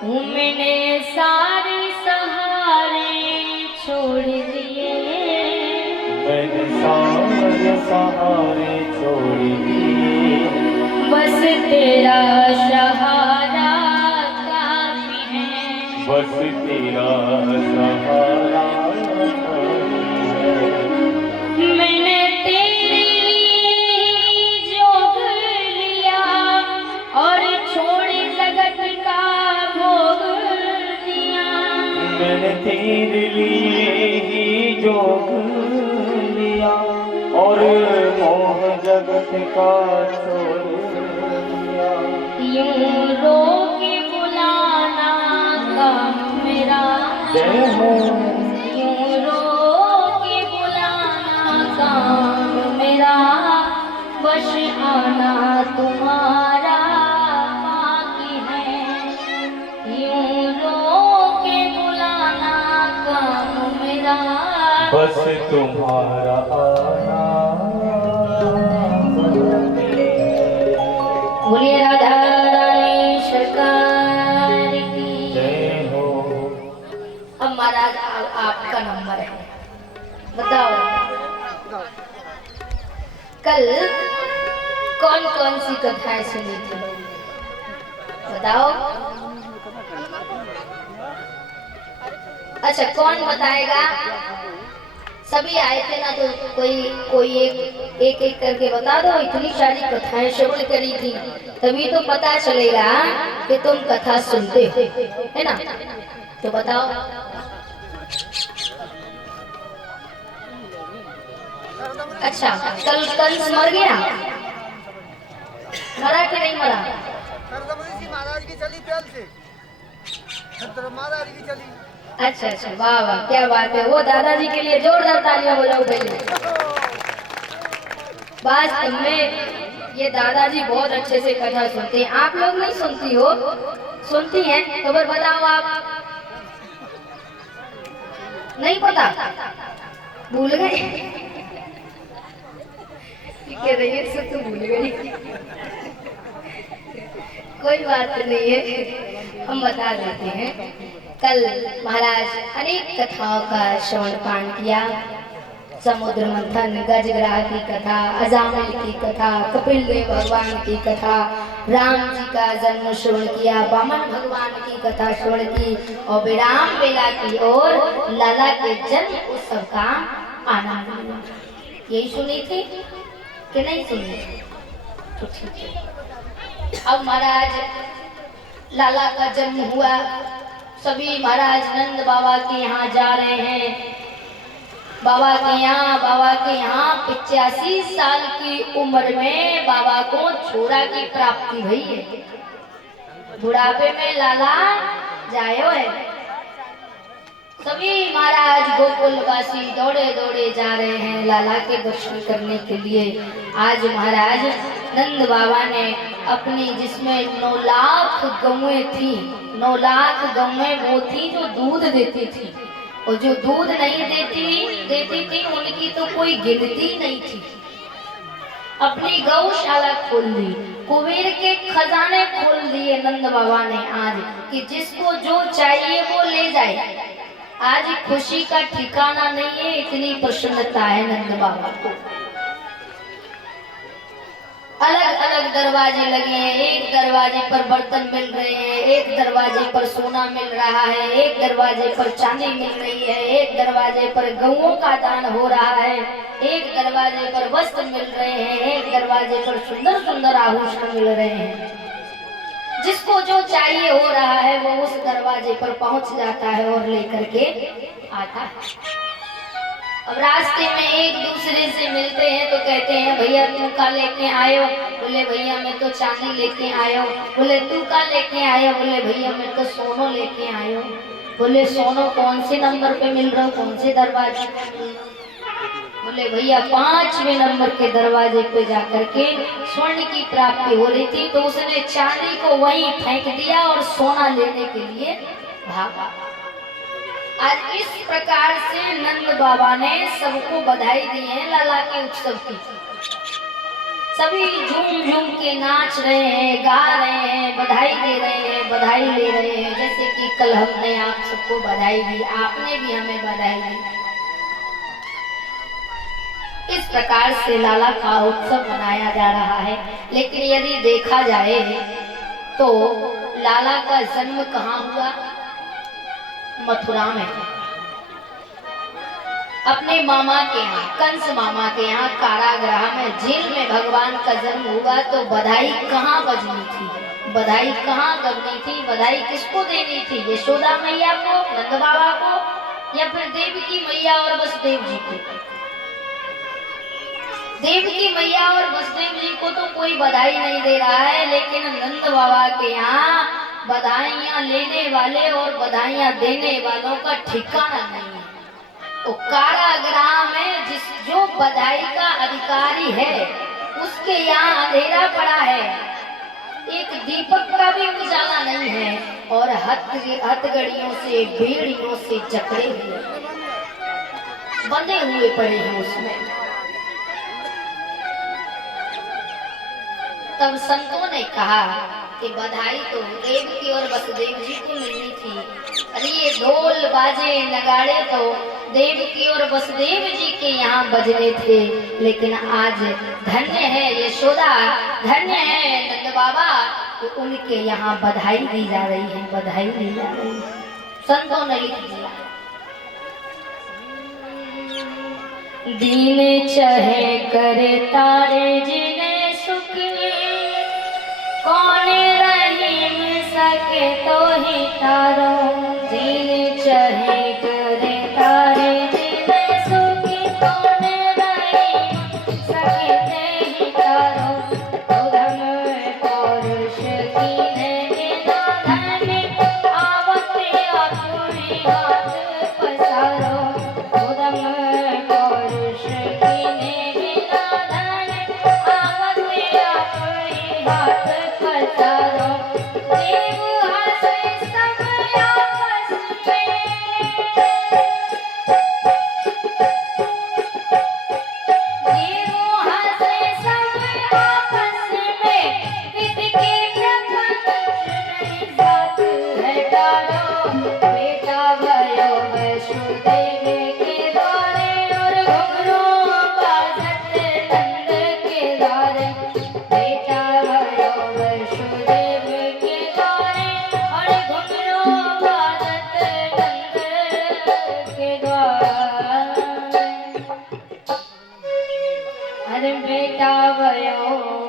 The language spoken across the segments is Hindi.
मैंने सारे सहारे छोड़ दिए, मैंने सारे सहारे छोड़ दिए, बस तेरा सहारा काफी है, बस तेरा सहारा काफी है। मैंने तेरे लिए जोग लिया और छोड़े जगत का भोग दिया, मैंने तेरे लिए ही जोग लिया और मोह जगत का छोड़ दिया। यूं रो के बुलाना काम मेरा, जय हो यूं रो के बुलाना काम मेरा, बस आना तुम्हारा बाकी है, यूं रो के बुलाना काम मेरा, बस तुम्हारा आना। बोलिए राधा रानी सरकार की जय हो। अब महाराज आपका नंबर है, बताओ कल कौन कौन सी कथाएं सुनी थी, बताओ। अच्छा कौन बताएगा, सभी आए थे ना, तो कोई कोई एक एक करके बता दो। इतनी सारी कथाएं श्रवण करी थी, तभी तो पता चलेगा कि तुम कथा सुनते हो, है ना। तो बताओ। अच्छा कल कंस मर गया, मरा कि नहीं मरा? महाराज की चली तेल से महाराज की चली। अच्छा अच्छा, वाह वाह, क्या बात है। वो दादाजी के लिए जोरदार तालियां बजाओ पहले। वास्तव में ये दादाजी बहुत अच्छे से कथा सुनते हैं, आप लोग नहीं सुनती हो, सुनती हैं तो फिर बताओ आप नहीं पता, भूल गए? कह रही है सब तो भूल गई, कोई बात नहीं है, हम बता देते हैं। कल महाराज अनेक कथाओं का श्रवण पान किया, समुद्र मंथन, गजग्राह की कथा, अजामिल की कथा, कपिल देव भगवान की कथा, राम जी का जन्म श्रवण किया, वामन भगवान की कथा श्रवण की और विराम बेला की और लाला के जन्म उत्सव का आनंद लिया। यही सुनी थी कि नहीं सुनी? तो ठीक है। अब महाराज लाला का जन्म हुआ, सभी महाराज नंद बाबा के यहाँ जा रहे हैं। बाबा के यहाँ 85 साल की उम्र में बाबा को छोरा की प्राप्ति हुई है। बुढ़ापे में लाला जायो है। सभी महाराज गोकुलवासी दौड़े दौड़े जा रहे हैं लाला के दर्शन करने के लिए। आज महाराज नंद बाबा ने अपनी, जिसमें 9 लाख गौएं थी, 9 लाख गौएं वो थी जो दूध देती थी, और जो दूध नहीं देती थी उनकी तो कोई गिनती नहीं थी। अपनी गौशाला खोल दी, कुबेर के खजाने खोल दिए नंद बाबा ने आज, कि जिसको जो चाहिए वो ले जाए। आज खुशी का ठिकाना नहीं है, इतनी प्रसन्नता है नंद बाबा को। अलग अलग दरवाजे लगे हैं, एक दरवाजे पर बर्तन मिल रहे हैं, एक दरवाजे पर सोना मिल रहा है, एक दरवाजे पर चांदी मिल रही है, एक दरवाजे पर गऊओं का दान हो रहा है, एक दरवाजे पर वस्त्र मिल रहे हैं, एक दरवाजे पर सुंदर सुंदर आभूषण मिल रहे हैं। जिसको जो चाहिए हो रहा है वो उस दरवाजे पर पहुंच जाता है और लेकर के आता है। अब रास्ते में एक दूसरे से मिलते हैं तो कहते हैं भैया तू का लेके आयो? बोले भैया मैं तो चांदी लेके आयो। बोले तू का लेके आयो? बोले भैया मैं तो सोनो लेके आयो। बोले सोनो कौन से नंबर पे मिल रहा, कौन से दरवाजे पे? बोले भैया 5वें नंबर के दरवाजे पे जाकर के स्वर्ण की प्राप्ति हो रही थी, तो उसने चांदी को वहीं फेंक दिया और सोना लेने के लिए भागा। आज इस प्रकार से नंद बाबा ने सबको बधाई दी है लाला के उत्सव की। सभी झूम झूम के नाच रहे हैं, गा रहे हैं, बधाई दे रहे हैं, बधाई ले रहे हैं। जैसे कि कल हमने आप सबको बधाई दी, आपने भी हमें बधाई दी। इस प्रकार से लाला का उत्सव मनाया जा रहा है। लेकिन यदि देखा जाए तो लाला का जन्म कहाँ हुआ? मथुरा में, अपने मामा के यहाँ, कंस मामा के यहाँ कारागृह में, जेल में भगवान का जन्म हुआ। तो बधाई कहाँ बजनी थी? बधाई कहाँ गबनी थी? बधाई किसको देनी थी? यशोदा मैया को, नंद बाबा को, या फिर देवकी मैया और वसुदेव जी को? देवकी मैया और वसुदेव जी को तो कोई बधाई नहीं दे रहा है, लेकिन नंद बाबा के यहाँ बधाइयां लेने वाले और बधाइयां देने वालों का ठिकाना नहीं है। तो कारागृह में जो बधाई का अधिकारी है उसके यहाँ अंधेरा पड़ा है, एक दीपक का भी उजाला नहीं है, और हथगड़ियों से, बेड़ियों से जकड़े हुए, बंधे हुए पड़े हैं उसमें। तब संतों ने कहा कि बधाई तो देवकी और वसुदेव जी को मिलनी थी। अरे ये ढोल बाजे नगाड़े तो देवकी और वसुदेव जी के यहाँ बजने थे, लेकिन आज धन्य है यशोदा, धन्य है नंद बाबा, तो उनके यहाँ बधाई दी जा रही है, बधाई दी जा रही है। संतों ने लिख दिया, दीन चाहे करे तारे जिने सुखी, कौन रहीम सके तो ही तारो। दीन चाहे करे तारे जिने सुखी, कौन रहीम सके ते ही तारो। उधम पौरुष कीने बिना धन, आवत आपुरी हाथ पसारो। उधम पौरुष कीने बिना धन, आवत आपुरी हाथ पसारो। देव हंसे सब आपस में, देव हंसे सब आपस में, विधि के प्रपंच नहीं साथ है डालो। बेटा भयो वसुदेव के द्वारे, और घुंघरू बाजत नंद के द्वारे। बेटा भयो वसुदेव के द्वारे, और घुंघरू बाजत नंद के द्वारे। अरे बेटा भयो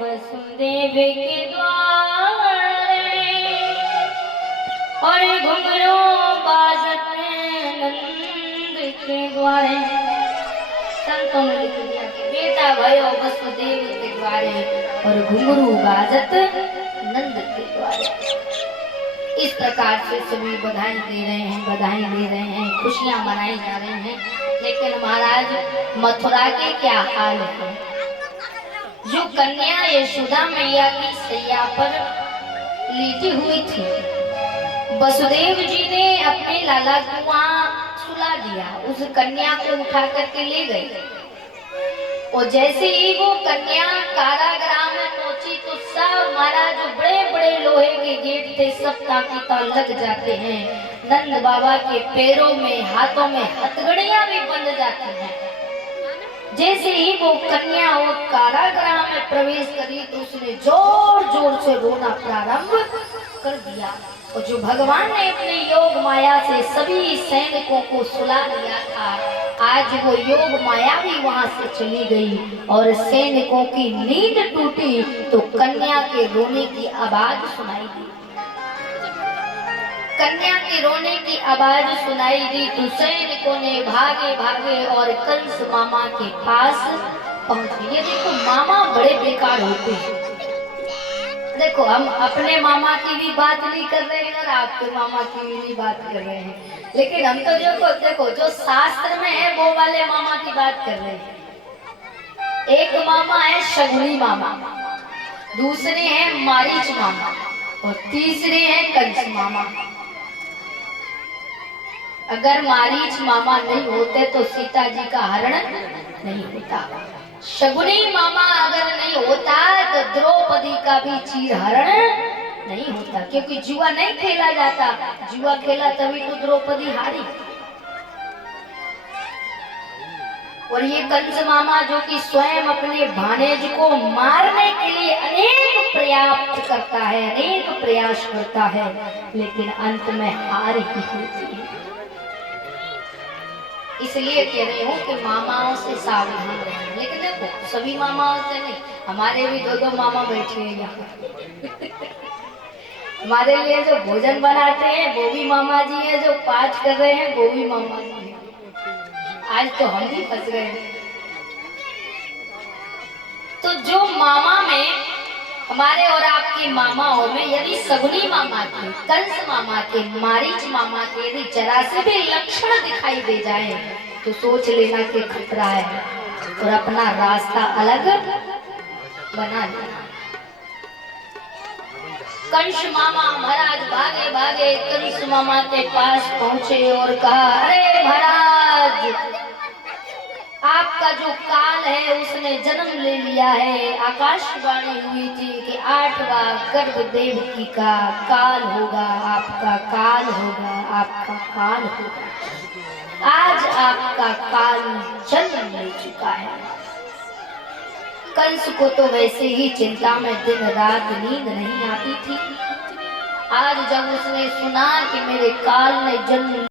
वसुदेव के द्वारे, और घुंघरू बाजत नंद के द्वारे। संतों ने लिख दिया कि बेटा भयो वसुदेव के द्वारे, और घुंघरू बाजत नंद के द्वारे। इस प्रकार से सभी बधाई दे रहे हैं, बधाई दे रहे हैं, खुशियां मनाई जा रही हैं। लेकिन महाराज मथुरा के क्या हाल है? जो कन्या यशोदा मैया की सैया पर लेटी हुई थी, वसुदेव जी ने अपने लाला को वहां सुला दिया, उस कन्या को उठा करके ले गए। और जैसे ही वो कन्या कारागृह में पहुंची तो सब महाराज जो बड़े बड़े लोहे के गेट थे सब ताकीता लग जाते हैं। नंद बाबा के पैरों में, हाथों में हथकड़ियां भी बंध जाती हैं। जैसे ही वो कन्या वो कारागृह में प्रवेश करी तो उसने जोर जोर से रोना प्रारंभ कर दिया। और जो भगवान ने अपने योग माया से सभी सैनिकों को सुला दिया था, आज वो योग माया भी वहां से चली गई और सैनिकों की नींद टूटी तो कन्या के रोने की आवाज सुनाई दी। कन्या के रोने की आवाज सुनाई दी तो सैनिकों ने भागे भागे और कंस मामा के पास पहुंचे। ये देखो मामा बड़े बेकार होते हैं। देखो हम अपने मामा की भी बात नहीं कर रहे हैं और आपके मामा की भी नहीं बात कर रहे हैं, लेकिन हम तो जो देखो जो शास्त्र में है वो वाले मामा की बात कर रहे हैं। एक मामा है शगुनी मामा, दूसरे हैं मारीच मामा और तीसरे हैं कंस मामा। अगर मारीच मामा नहीं होते तो सीता जी का हरण नहीं होता। शगुनी मामा अगर नहीं होता तो द्रौपदी का भी चीर हरण नहीं होता, क्योंकि जुआ नहीं खेला जाता। जुआ खेला तभी तो द्रौपदी हारी। और ये कंस मामा जो कि स्वयं अपने भानेज को मारने के लिए अनेक प्रयास करता है, अनेक प्रयास करता है, लेकिन अंत में हार ही होती है। इसलिए कह रही हूँ कि मामाओं से सावधान रहें। लेकिन देखो सभी मामाओं से नहीं, हमारे भी दो दो मामा बैठे हैं यहाँ। हमारे लिए जो भोजन बनाते हैं वो भी मामा जी है, जो पाठ कर रहे हैं वो भी मामा जी है। आज तो हम भी फंस गए। तो जो मामा में हमारे और आपके मामाओं में यदि सगुनी मामा के, कंस मामा के, मारीच मामा के यदि जरा से भी लक्षण दिखाई दे जाए तो सोच लेना कि खतरा है और अपना रास्ता अलग बना लेना। कंस मामा महाराज भागे भागे कंस मामा के पास पहुंचे और कहा, अरे महाराज, आपका जो काल है उसने जन्म ले लिया है। आकाशवाणी हुई थी कि 8वां गर्भ देवकी का काल होगा, आपका काल होगा, आपका काल होगा। आज आपका काल जन्म ले चुका है। कंस को तो वैसे ही चिंता में दिन रात नींद नहीं आती थी। आज जब उसने सुना कि मेरे काल ने जन्म